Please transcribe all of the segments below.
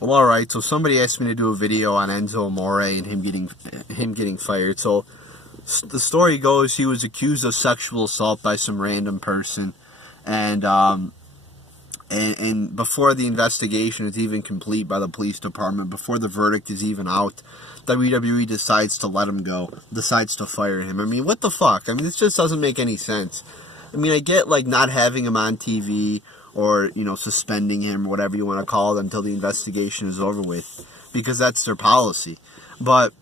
Well, all right. So somebody asked me to do a video on Enzo Amore and him getting fired. So the story goes, he was accused of sexual assault by some random person, and and before the investigation is even complete by the police department, before the verdict is even out, WWE decides to let him go, decides to fire him. I mean, what the fuck? I mean, this just doesn't make any sense. I mean, I get, like, not having him on TV or, you know, suspending him, or whatever you want to call it, until the investigation is over with, because that's their policy. But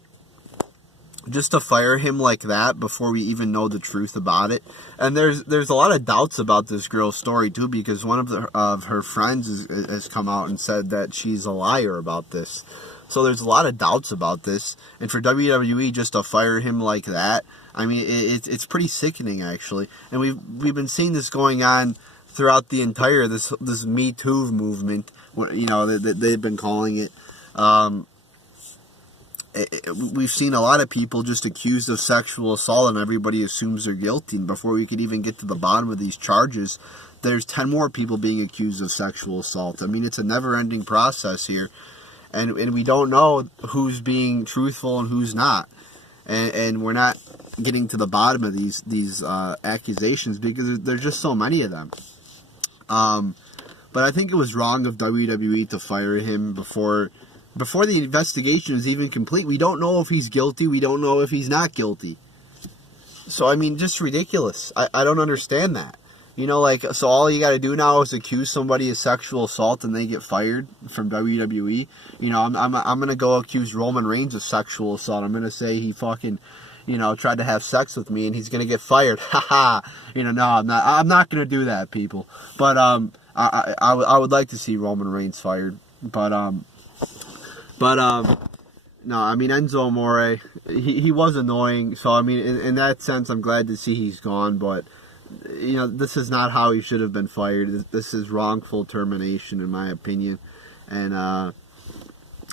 just to fire him like that before we even know the truth about it. And there's a lot of doubts about this girl's story too, because one of her friends has come out and said that she's a liar about this. So there's a lot of doubts about this, and for WWE just to fire him like that, I mean, it's pretty sickening, actually. And we've been seeing this going on throughout the entire this Me Too movement, you know, that they've been calling it. We've seen a lot of people just accused of sexual assault, and everybody assumes they're guilty. And before we could even get to the bottom of these charges, there's 10 more people being accused of sexual assault. I mean, it's a never-ending process here, and we don't know who's being truthful and who's not. And we're not getting to the bottom of these accusations because there's just so many of them. But I think it was wrong of WWE to fire him before the investigation is even complete. We don't know if he's guilty. We don't know if he's not guilty. So, I mean, just ridiculous. I don't understand that. You know, like, so all you got to do now is accuse somebody of sexual assault and they get fired from WWE. You know, I'm going to go accuse Roman Reigns of sexual assault. I'm going to say he fucking, you know, tried to have sex with me and he's going to get fired. Haha. You know, no, I'm not going to do that, people. But I would like to see Roman Reigns fired. But no, I mean, Enzo Amore, he was annoying. So, I mean, in that sense, I'm glad to see he's gone. But, you know, this is not how he should have been fired. This is wrongful termination, in my opinion. And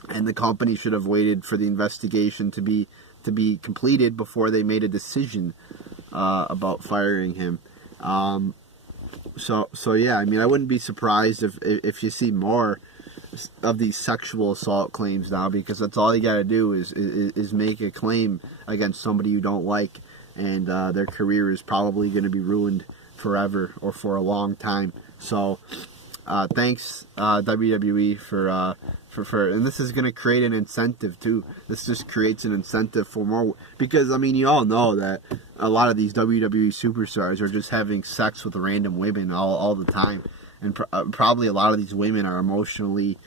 the company should have waited for the investigation to be completed before they made a decision about firing him. So yeah, I mean, I wouldn't be surprised if you see more of these sexual assault claims now, because that's all you got to do is make a claim against somebody you don't like, and their career is probably going to be ruined forever or for a long time. So thanks WWE for and this is going to create an incentive too. This just creates an incentive for more, because I mean, you all know that a lot of these WWE superstars are just having sex with random women all the time. And probably a lot of these women are emotionally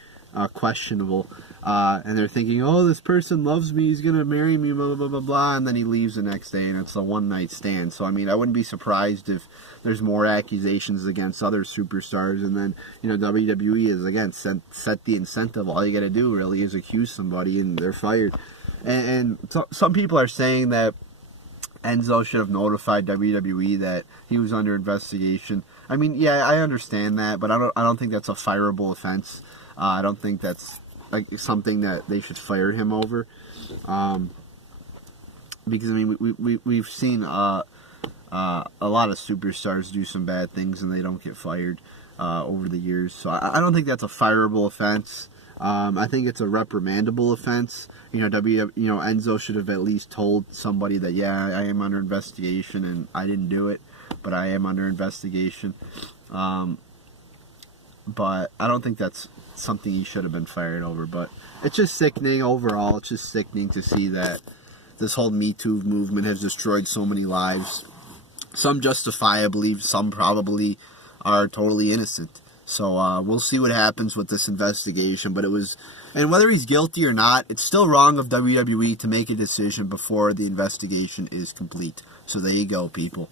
questionable. And they're thinking, oh, this person loves me, he's going to marry me, blah, blah, blah, blah, blah. And then he leaves the next day, and it's a one-night stand. So, I mean, I wouldn't be surprised if there's more accusations against other superstars. And then, you know, WWE is, again, set the incentive. All you got to do, really, is accuse somebody, and they're fired. And so, some people are saying that Enzo should have notified WWE that he was under investigation. I mean, yeah, I understand that, but I don't think that's a fireable offense. I don't think that's like something that they should fire him over. Because I mean, we've seen a lot of superstars do some bad things and they don't get fired over the years. So I don't think that's a fireable offense. I think it's a reprimandable offense. You know, Enzo should have at least told somebody that, yeah, I am under investigation and I didn't do it, but I am under investigation. But I don't think that's something he should have been fired over. But it's just sickening overall. It's just sickening to see that this whole Me Too movement has destroyed so many lives. Some justifiably, some probably are totally innocent. So we'll see what happens with this investigation. But and whether he's guilty or not, it's still wrong of WWE to make a decision before the investigation is complete. So there you go, people.